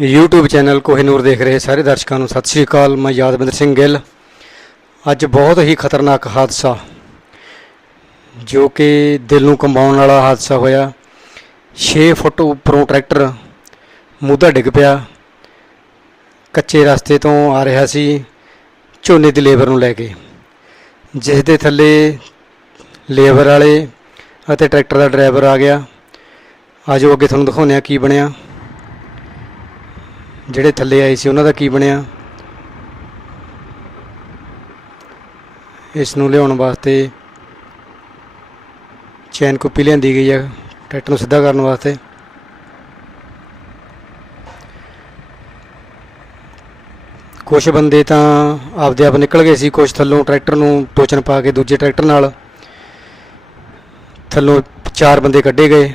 YouTube channel Kohinoor ਦੇਖ ਰਹੇ ਸਾਰੇ ਦਰਸ਼ਕਾਂ ਨੂੰ ਸਤਿ ਸ੍ਰੀ ਅਕਾਲ। ਮੈਂ ਯਾਦਵਿੰਦਰ ਸਿੰਘ ਗਿੱਲ। ਅੱਜ ਬਹੁਤ ਹੀ ਖਤਰਨਾਕ ਹਾਦਸਾ, ਜੋ ਕਿ ਦਿਲ ਨੂੰ ਕੰਬਾਉਣ ਵਾਲਾ ਹਾਦਸਾ ਹੋਇਆ। 6 ਫੁੱਟ ਉੱਪਰੋਂ ਟਰੈਕਟਰ ਮੂਧਾ ਡਿੱਗ ਪਿਆ। ਕੱਚੇ ਰਸਤੇ ਤੋਂ ਆ ਰਿਹਾ ਸੀ, ਝੋਨੇ ਦੀ ਲੇਬਰ ਨੂੰ ਲੈ ਕੇ। ਜਿਸ ਦੇ ਥੱਲੇ ਲੇਬਰ ਵਾਲੇ ਅਤੇ ਟਰੈਕਟਰ ਦਾ ਡਰਾਈਵਰ ਆ ਗਿਆ। ਆਜੋ ਅੱਗੇ ਤੁਹਾਨੂੰ ਦਿਖਾਉਂਦੇ ਆ ਕੀ ਬਣਿਆ। ਜਿਹੜੇ ਥੱਲੇ ਆਏ ਸੀ, ਉਹਨਾਂ ਦਾ ਕੀ ਬਣਿਆ? ਇਸ ਨੂੰ ਲਿਆਉਣ ਵਾਸਤੇ ਚੈਨ ਕੁੱਪੀ ਲਿਆਂਦੀ ਗਈ ਹੈ, ਟਰੈਕਟਰ ਨੂੰ ਸਿੱਧਾ ਕਰਨ ਵਾਸਤੇ। ਕੁਝ ਬੰਦੇ ਤਾਂ ਆਪਦੇ ਆਪ ਨਿਕਲ ਗਏ ਸੀ ਕੁਝ ਥੱਲੋਂ ਟਰੈਕਟਰ ਨੂੰ ਟੋਚਨ ਪਾ ਕੇ ਦੂਜੇ ਟਰੈਕਟਰ ਨਾਲ। ਥੱਲੋਂ ਚਾਰ ਬੰਦੇ ਕੱਢੇ ਗਏ।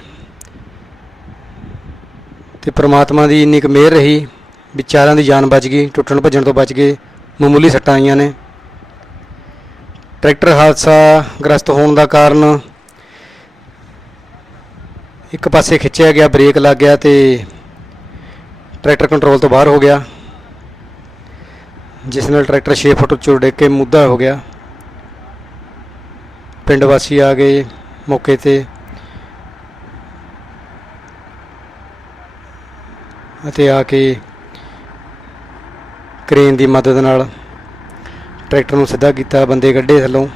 ਤੇ ਪ੍ਰਮਾਤਮਾ ਦੀ ਇੰਨੀ ਕੁ ਮਿਹਰ ਰਹੀ। ਵਿਚਾਰਾਂ ਦੀ ਜਾਨ ਬਚ ਗਈ, ਟੁੱਟਣ ਭੱਜਣ ਤੋਂ ਬਚ ਗਏ, ਮਾਮੂਲੀ ਸੱਟਾਂ ਆਈਆਂ ਨੇ। ਟਰੈਕਟਰ ਹਾਦਸਾ ਗ੍ਰਸਤ ਹੋਣ ਦਾ ਕਾਰਨ ਇੱਕ ਪਾਸੇ ਖਿੱਚਿਆ ਗਿਆ, ਬ੍ਰੇਕ ਲੱਗ ਗਿਆ ਤੇ ਟਰੈਕਟਰ ਕੰਟਰੋਲ ਤੋਂ ਬਾਹਰ ਹੋ ਗਿਆ, ਜਿਸ ਨਾਲ ਟਰੈਕਟਰ 6 ਫੁੱਟ ਉੱਚੋਂ ਡਿੱਗ ਕੇ ਮੁੱਦਾ ਹੋ ਗਿਆ। ਪਿੰਡ ਵਾਸੀ ਆ ਗਏ ਮੌਕੇ ਤੇ। ਅਤੇ ਆ ਕੇ ਕ੍ਰੇਨ ਦੀ ਮਦਦ ਨਾਲ ਟਰੈਕਟਰ ਨੂੰ ਸਿੱਧਾ ਕੀਤਾ ਬੰਦੇ ਕੱਢੇ ਥੱਲੋਂ।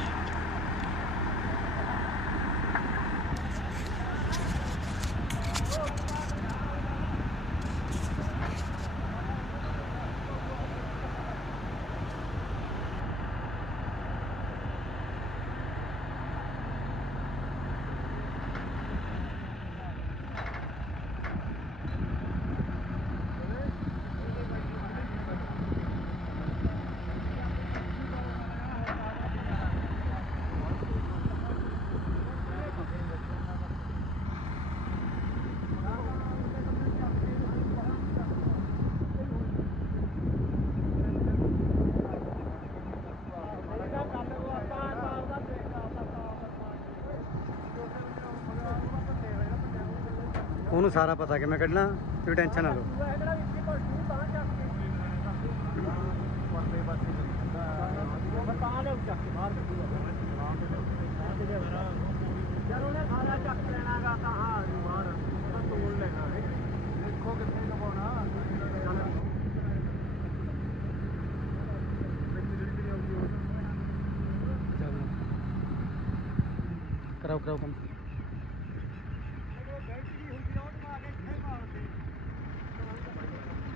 ਉਹਨੂੰ ਸਾਰਾ ਪਤਾ ਕਿ ਮੈਂ ਕੱਢਣਾ ਤੁਸੀਂ ਟੈਨਸ਼ਨ ਨਾ ਲਓ। ਕਰਾਓ ਕਰਾਓ ਕੰਮ।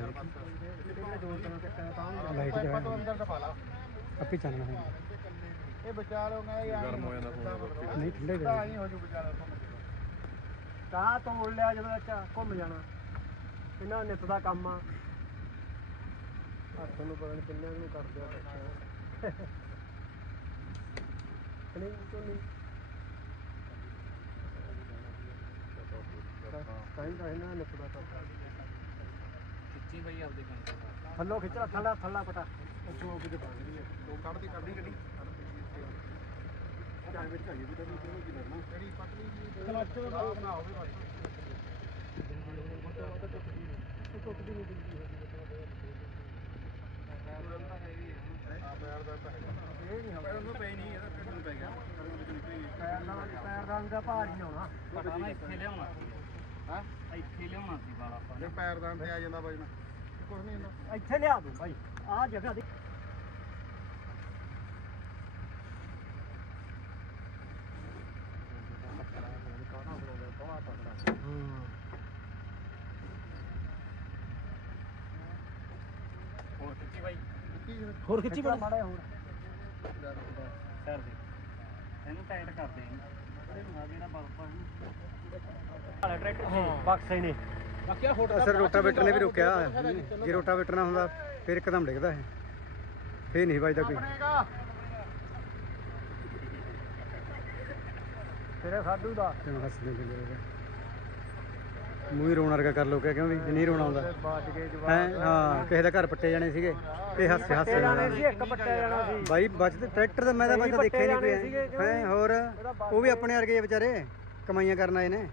ਹੋ? ਵੀ ਲਾਈਟ ਪਾਈਪਾਂ ਜਗਾ ਤੋਂ ਅੰਦਰ ਦਬਾ ਲਾ। ਆਪੇ ਚੱਲਣਾ ਹੈ ਇਹ ਬਚਾ ਲਓਗਾ ਇਹ ਗਰਮ ਹੋ ਜਾਂਦਾ ਫੋਨ। ਨਹੀਂ ਠੰਡੇ ਤਾਂ ਹੀ ਹੋ ਜੂ ਲਓ ਤਾਂ ਤੋੜ ਲਿਆ ਜਦੋਂ ਅੱਛਾ ਘੁੰਮ ਜਾਣਾ। ਇਹਨਾਂ ਨਿੱਤ ਦਾ ਕੰਮ ਆ। ਹੱਥ ਨੂੰ ਪਤਾ ਨਹੀਂ ਕਿੰਨੇ ਨੂੰ ਕਰ ਦਿਆ ਨਹੀਂ ਤੋਂ ਨਹੀਂ। ਟਾਈਮ ਦਾ ਇਹਨਾਂ ਨਿੱਤ ਦਾ ਕਰਦਾ ਖਿੱਚੀ ਬਈ ਆਪਦੇ ਕੰਮ ਥੱਲੋਂ ਖਿੱਚ ਲਾ ਥੱਲਾ ਥੱਲਾ ਪਟਾ। ਉੱਥੋਂ ਕਿਤੇ ਪਾ ਗਈ ਤੂੰ ਕੱਢਦੀ ਕੱਢਦੀ ਗੱਡੀ। ਟਾਈਮ ਵਿੱਚ ਆਈ ਵੀ ਤਾਂ ਨਹੀਂ ਕੀ ਕਰਨਾ? ਕਿਹੜੀ ਪਤਲੀ ਜੀ ਕਲੱਚ ਦਾ ਬਣਾ ਹੋਵੇ ਬਸ ਟੁੱਟਦੀ ਨਹੀਂ ਦਿੰਦੀ ਇਹ ਨਹੀਂ ਪੈਰ ਨੂੰ ਪਈ ਨਹੀਂ ਇਹਦਾ ਪੈਰ ਨੂੰ ਪੈ ਗਿਆ ਪੈਰ ਨਾਲ ਪੈਰ ਨਾਲ ਦਾ ਭਾਰ ਹੀ ਆਉਣਾ। ਪਤਾ ਨਾ ਇੱਥੇ ਲਿਆਉਣਾ। ਹਾਂ? ਇੱਥੇ ਲਿਆਉਣਾ ਸੀ ਵਾਲਾ ਆਪਾਂ ਜੇ ਨੇ। ਪੈਰਦਾਨ ਤੇ ਆ ਜਾਂਦਾ ਵਜਨ ਕੁਝ ਨਹੀਂ ਹੁੰਦਾ। ਇੱਥੇ ਲਿਆ ਦੂੰ ਭਾਈ ਆਹ ਜਗ੍ਹਾ ਦੀ। ਹੋਰ ਖਿੱਚੀ ਬਾਈ। ਹੋਰ ਖਿੱਚੀ ਬੜਾ ਮਾੜਾ ਹੋਰ। ਸਰ ਦੇ। ਇਹਨੂੰ ਟਾਈਟ ਕਰ ਦੇ। ਆ ਜਿਹੜਾ ਬਲਪਾ ਵਾਲਾ ਟਰੈਕਟਰ ਹਾਂ ਬਕਸੇ ਨੇ ਅਸਰ ਰੋਟਾਵੇਟਰ ਨੇ ਵੀ ਰੋਕਿਆ ਜੇ ਰੋਟਾਵੇਟਰ ਨਾ ਹੁੰਦਾ ਫਿਰ ਇੱਕਦਮ ਡਿੱਗਦਾ ਹੈ ਫੇਰ ਨਹੀਂ ਵੱਜਦਾ ਕੋਈ। ਤੇਰੇ ਸਾਡੂ ਦਾ। ਕਿਉਂ ਹੱਸਦੇ ਪਏ ਮੂੰਹ ਹੀ ਰੋਣ ਵਰਗਾ ਕਰ ਲੋ ਕਿਉਂ ਵੀ ਨਹੀਂ ਰੋਣਾ ਆਉਂਦਾ। ਹੈ ਹਾਂ ਕਿਸੇ ਦਾ ਘਰ ਪੱਟੇ ਜਾਣੇ ਸੀਗੇ ਇਹ ਹਾਸੇ ਹਾਸੇ ਪੱਟੇ ਜਾਣੇ ਸੀ ਇੱਕ ਪੱਟਿਆ ਜਾਣਾ ਸੀ। ਬਾਈ ਬਚਦੇ ਟਰੈਕਟਰ ਤਾਂ ਮੈਂ ਤਾਂ ਬਚਦਾ ਦੇਖਿਆ ਨਹੀਂ ਪੱਟੇ ਪਿਆ ਹੈ। ਹੋਰ? ਉਹ ਵੀ ਆਪਣੇ ਵਰਗੇ ਆ ਵਿਚਾਰੇ। ਕਮਾਈਆਂ ਕਰਨ ਆਏ ਨੇ?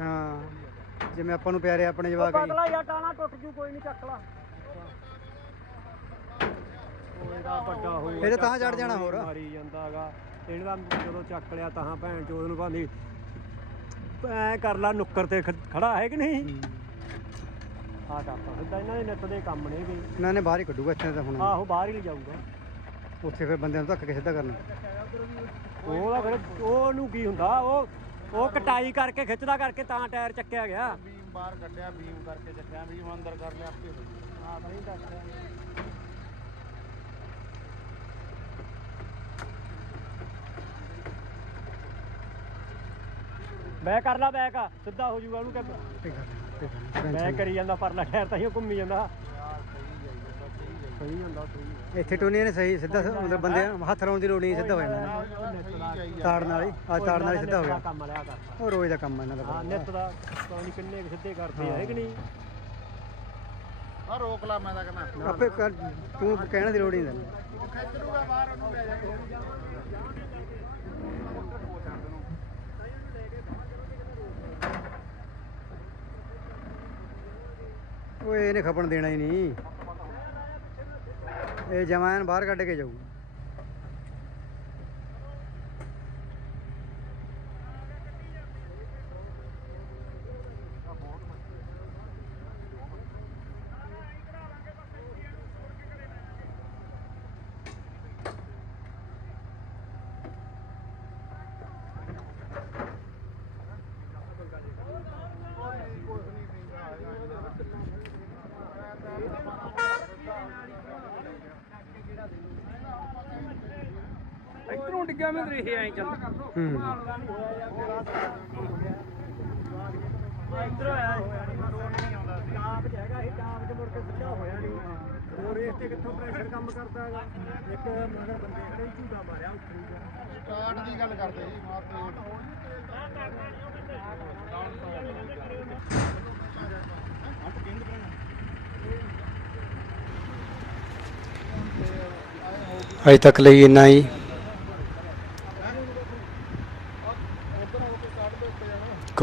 ਹਾਂ। ਜਿਵੇਂ ਆਪਾਂ ਨੂੰ ਪਿਆਰੇ ਆਪਣੇ ਜਵਾਕ ਹੀ ਬਦਲਾ ਯਾ ਟਾਣਾ ਟੁੱਟ ਜੂ ਕੋਈ ਨਹੀਂ ਚੱਕ ਲਾ। ਇਹਦਾ ਵੱਡਾ ਹੋ ਇਹਦੇ ਤਾਂ ਚੜ੍ਹ ਜਾਣਾ ਹੋਰ। ਮਾਰੀ ਜਾਂਦਾਗਾ। ਇਹਦਾ ਜਦੋਂ ਚੱਕ ਲਿਆ ਤਾਂ ਭੈਣ ਚੋਦ ਨੂੰ ਭਾਂਦੀ ਐ ਕਰ ਲਾ ਨੁੱਕਰ ਤੇ ਖ- ਖੜਾ ਹੈ ਕਿ ਨਹੀਂ? ਆ ਕਰਤਾ ਸਿੱਧਾ ਇਹਨਾਂ ਦੇ ਨਿੱਤ ਦੇ ਕੰਮ ਨੇ ਵੀ। ਇਹਨਾਂ ਨੇ ਬਾਹਰ ਹੀ ਕੱਢੂਗਾ ਇੱਥੇ ਤਾਂ ਹੁਣ। ਆਹੋ ਬਾਹਰ ਹੀ ਲਿਜਾਊਗਾ ਉੱਥੇ ਫਿਰ ਬੰਦਿਆਂ ਨੂੰ ਧੱਕ ਕੇ ਸਿੱਧਾ ਕਰਨਾ। ਉਹਦਾ ਫਿਰ ਉਹਨੂੰ ਕੀ ਹੁੰਦਾ ਉਹ ਉਹ ਕਟਾਈ ਕਰਕੇ ਖਿੱਚਦਾ ਕਰਕੇ ਤਾਂ ਟਾਇਰ ਚੱਕਿਆ ਗਿਆ। ਬੀਮ ਬਾਹਰ ਕੱਢਿਆ ਬੀਮ ਕਰਕੇ ਚੱਕਿਆ ਬੀਮ ਅੰਦਰ ਕਰ ਲਿਆ ਆਪੇ ਹੋਈ ਹਾਂ ਨਹੀਂ ਦੱਸਦਾ ਬੈ ਕਰ ਲਾ ਬੈਕ ਸਿੱਧਾ ਹੋ ਜਾਊਗਾ ਉਹਨੂੰ ਕਿ। ਬੈ ਕਰੀ ਜਾਂਦਾ ਪਰਲਾ ਟਾਇਰ ਤਾਂ ਹੀ ਘੁੰਮੀ ਜਾਂਦਾ। ਸਹੀ ਹੁੰਦਾ ਸਹੀ ਇੱਥੇ ਟੋਨੀਆਂ ਨੇ ਸਹੀ ਸਿੱਧਾ ਮਤਲਬ ਬੰਦੇ ਹੱਥ ਲਾਉਣ ਦੀ ਲੋੜ ਨਹੀਂ ਸਿੱਧਾ ਹੋ ਜਾਣਾ ਤਾੜ ਨਾਲ ਹੀ ਆ ਤਾੜ ਨਾਲ ਹੀ ਸਿੱਧਾ ਹੋ ਗਿਆ। ਕੰਮ ਲਿਆ ਕਰ ਉਹ ਰੋਜ਼ ਦਾ ਕੰਮ ਆ ਇਹਨਾਂ ਦਾ ਹਾਂ ਨਿੱਤ ਦਾ ਪਤਾ ਨਹੀਂ ਕਿੰਨੇ ਕੁ ਸਿੱਧੇ ਕਰਦੇ ਆ ਹੈ ਕਿ ਨਹੀਂ? ਆ ਰੋਕ ਲਾ ਮੈਂ ਤਾਂ ਕਹਿੰਦਾ ਆਪੇ ਕਰ ਤੂੰ ਕਹਿਣ ਦੀ ਲੋੜ ਨਹੀਂ ਤੈਨੂੰ। ਖਿੱਚ ਲੂਗਾ ਬਾਹਰ ਉਹਨੂੰ ਲੈ ਜਾ। ਓਏ ਇਹਨੇ ਖਪਣ ਦੇਣਾ ਹੀ ਨਹੀਂ। ਇਹ ਜ਼ਮਾਇਨ ਬਾਹਰ ਕੱਢ ਕੇ ਜਾਊ ਇਧਰੋਂ ਡਿੱਗਿਆ ਮੈਂ ਇਹ ਐਂ ਚੱਲ ਹੂੰ ਇੱਧਰ ਆਇਆ ਟਾਪ ਚ ਹੈਗਾ ਇਹ ਟਾਪ ਚ ਮੁੜ ਕੇ ਸਿੱਧਾ ਹੋਇਆ ਨਹੀਂ ਹੋਰ ਇਸ ਤੇ ਕਿੱਥੋਂ ਪ੍ਰੈਸ਼ਰ ਕੰਮ ਕਰਦਾ ਹੈਗਾ ਇੱਕ ਮਗਰ ਬੰਦੇ ਖੜੇ ਝੂਟਾ ਮਾਰਿਆ ਉੱਥੇ ਹੀ। ਸਟਾਰਟ ਦੀ ਗੱਲ ਕਰਦੇ ਜੀ ਮਾਰ ਅਜੇ ਤੱਕ ਲਈ ਇੰਨਾ ਹੀ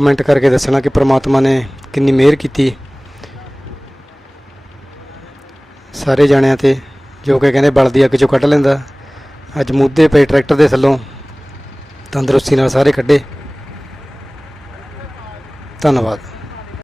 ਕਮੈਂਟ ਕਰਕੇ ਦੱਸਣਾ ਕਿ ਪ੍ਰਮਾਤਮਾ ਨੇ ਕਿੰਨੀ ਮਿਹਰ ਕੀਤੀ। ਸਾਰੇ ਜਾਣਿਆਂ ਤੇ ਜੋ ਕਿ ਕਹਿੰਦੇ ਬਲਦੀ ਅੱਗ ਚੋਂ ਕੱਢ ਲੈਂਦਾ। ਅੱਜ ਮੁੱਦੇ ਪਏ ਟਰੈਕਟਰ ਦੇ ਥੱਲੋਂ। ਤੰਦਰੁਸਤੀ ਨਾਲ ਸਾਰੇ ਕੱਢੇ ਧੰਨਵਾਦ।